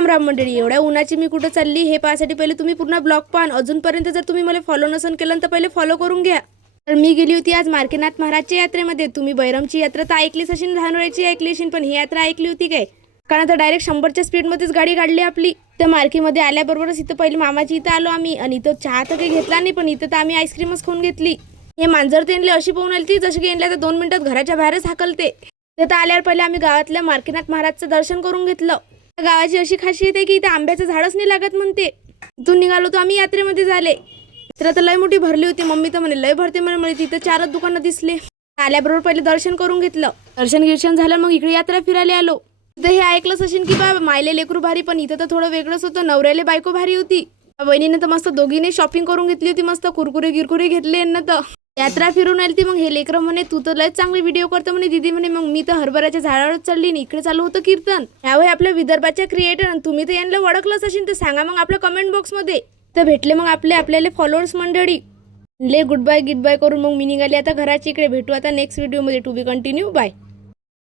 राम राम मंडळी, एवढ्या उन्हाची मी कुठं चालली हे पाहण्यासाठी पहिले तुम्ही पूर्ण ब्लॉग पाहा. अजूनपर्यंत जर तुम्ही मला फॉलो नसन केलं तर पहिले फॉलो करून घ्या. तर मी गेली होती आज मार्केनाथ महाराजच्या यात्रेमध्ये. तुम्ही बैरमची यात्रा तर ऐकलीच असेल, धानोऱ्याची ऐकली असेल, पण ही यात्रा ऐकली होती काय? कारण आता डायरेक्ट 100च्या स्पीडमध्येच गाडी काढली आपली. तर मार्केटमध्ये आल्याबरोबरच इथं पहिले मामाची इथं आलो आम्ही, आणि इथं चहा तर काही घेतला नाही, पण इथं तर आम्ही आईस्क्रीमच खाऊन घेतली. हे मांजर तेनले अशी पाहून आली ती जशी की यांना तर 2 मिनिटात घराच्या बाहेरच हाकलते. तिथं आल्यावर पहिले आम्ही गावातल्या मार्केनाथ महाराजचं दर्शन करून घेतलं. गावाची अशी खासियत आहे की इथे आंब्याचं झाडच नाही लागत म्हणते. इथून निघालो तर आम्ही यात्रेमध्ये झाले. यात्रा तर लय मोठी भरली होती. मम्मी तर म्हणे लय भरते म्हणे. तिथं 4च दुकानं दिसले. आल्याबरोबर पहिले दर्शन करून घेतलं. दर्शन झालं, मग इकडे यात्रा फिरायला आलो. तर हे ऐकलंच असेल की बा मायले लेकरू भारी, पण इथं तर थोडं वेगळंच होतं. नवऱ्याले बायको भारी होती. बहिणीने तर मस्त दोघीने शॉपिंग करून घेतली होती. मस्त कुरकुरे गिरकुरे घेतले ना. तर यात्रा फिरून आली ती. मग हे लेकरं म्हणे तू तर लयच चांगली व्हिडिओ करतो म्हणे दीदी म्हणे. मग मी तर हरभऱ्याच्या झाडावर चढली आणि इकडे चालू होतं कीर्तन. यावेळी आपल्या विदर्भाच्या क्रिएटर, तुम्ही तर यांना ओळखलंच असेल तर सांगा मग आपल्या कमेंट बॉक्समध्ये. तर भेटले मग आपल्याला फॉलोअर्स मंडळी. ले गुड बाय करून मग मी निघाली आता घराची. इकडे भेटू आता नेक्स्ट व्हिडिओमध्ये. To be continue. बाय.